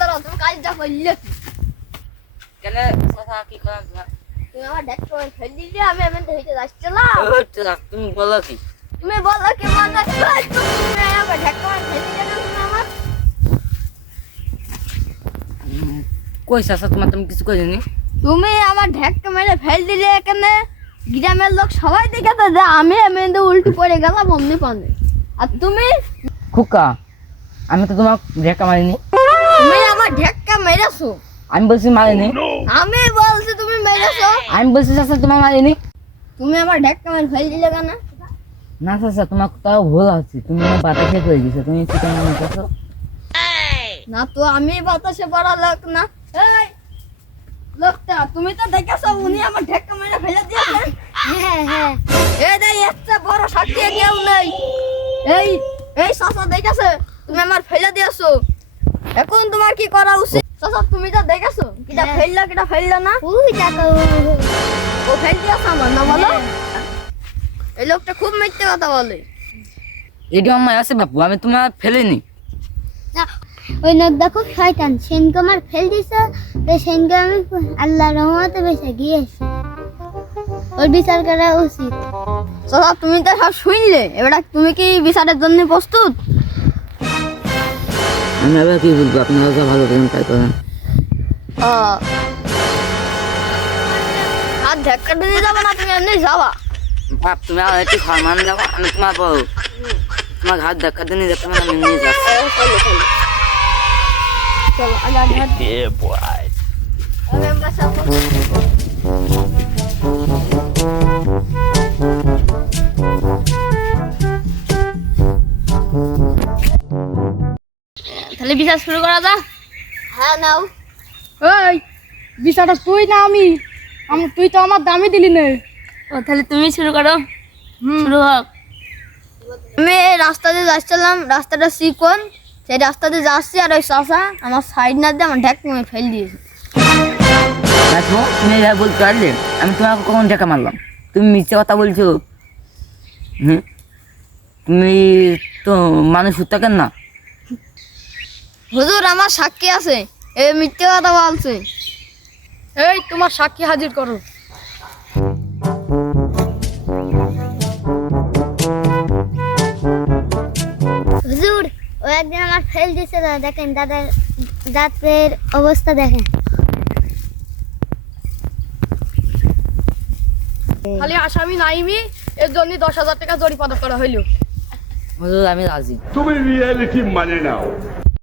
দাঁড়াও তুমি কাজটা করলে কেন চাচা কি করেন তুমি আমার ঢেক করে ফেল দিলে আমি এমন হইতে যাচ্ছিলাম। তুমি বলো কি? তুমি বলো কি মজা তুমি আমার ঢেক করে ফেল দিলে না তুমি আমার কই চাচা তোমার তুমি কিছু করিনি। তুমি আমার ঢেক মেরে ফেল দিলে এখানে গ্রামের লোক সবাই দেখেছে যে আমি এমন উল্টো পড়ে গেলাম অমনি পানে। আর তুমি খুকা আমি তো তোমার ঢেকা মারিনি। তুমি আমার ঢেক্কা মেরেছো। আমি বলছি মারিনি। আমি বলছি তুমি মেরেছো। আমি বলছি চাচা তোমার মারিনি। তুমি আমার ঢেক্কা মেরে ফেল দিলে কেন? না চাচা তোমার তাও ভুল আছে, তুমি আমার বাতাসে পড়ে গেছো, তুমি চিকেন মনে করছো। না তো আমি বাতাসে পড়া লোক না। এই লোকটা তুমি তো দেখেছো উনি আমার ঢেক্কা মেরে ফেলে দিয়েছে। হ্যাঁ হ্যাঁ এই দেখ একটা বড় সাক্ষী কেউ নেই। এই এই চাচা দেখেছে তুমি আমার ফেলে দিয়েছো, এখন তোমার কি করা উচিত? চাচা তুমি তো দেখেছো কিটা ফেললো কিটা ফেললো না। ও ফেল দিয়েছে আমার না বলো। এই লোকটা খুব মিথ্যে কথা বলে। এটি আমার আছে বাপু, আমি তোমার ফেলিনি। ওই নদা খুব শয়তান, সেনকে আমার ফেল দিছে, তো সেনকে আমি আল্লাহর রহমতে বেঁচে গিয়েছি, ওর বিচার করা উচিত। চাচা তুমি তো সব শুনলে, এবার তুমি কি বিচারের জন্য প্রস্তুত? আমি এবার কি বলবো, আপনারা যা ভালো করেন তাই করেন। আর ধাক্কা দিয়ে যাবে না, তুমি এমনি যাবা। বাপ তুমি আর একটু সম্মান যাবো, আমি তোমার বউ, তোমার হাত ধাক্কা দিয়ে নিয়ে যেতে মানে আমি নিয়ে যাচ্ছি। চলো আগে আগে আমি আমরা সব তাহলে বিচার শুরু করা যা। হ্যাঁ নাও। এই বিচারটা তুই না আমি, তুই তো আমার দামই দিলি না। ও তাহলে তুমি শুরু করো। শুরু হোক। আমি এই রাস্তা দিয়ে যাচ্ছিলাম, রাস্তাটা চিকন, সেই রাস্তা দিয়ে যাচ্ছি আর ওই চাষা আমার সাইড না দিয়ে আমার ঢেক মেরে ফেল দিয়েছে। দেখো তুমি যা বলতে পারলে, আমি তোমাকে কখন ঢেকা মারলাম? তুমি মিথ্যে কথা বলছো। তুমি তো মানুষ থাকেন না। হুজুর আমার সাক্ষী আছে, এ মিথ্যে কথা বলছে। এই তোমার সাক্ষী হাজির করো। হুজুর ও একদিন আমার ফেল দিছে, দেখেন দাদার দাঁতের অবস্থা দেখেন। খালি আসামি নাইমি, এর জন্য 10,000 টাকা জরিমানা করা হইলো। হুজুর আমি রাজি। তুমি রিয়েলিটি মানে নাও।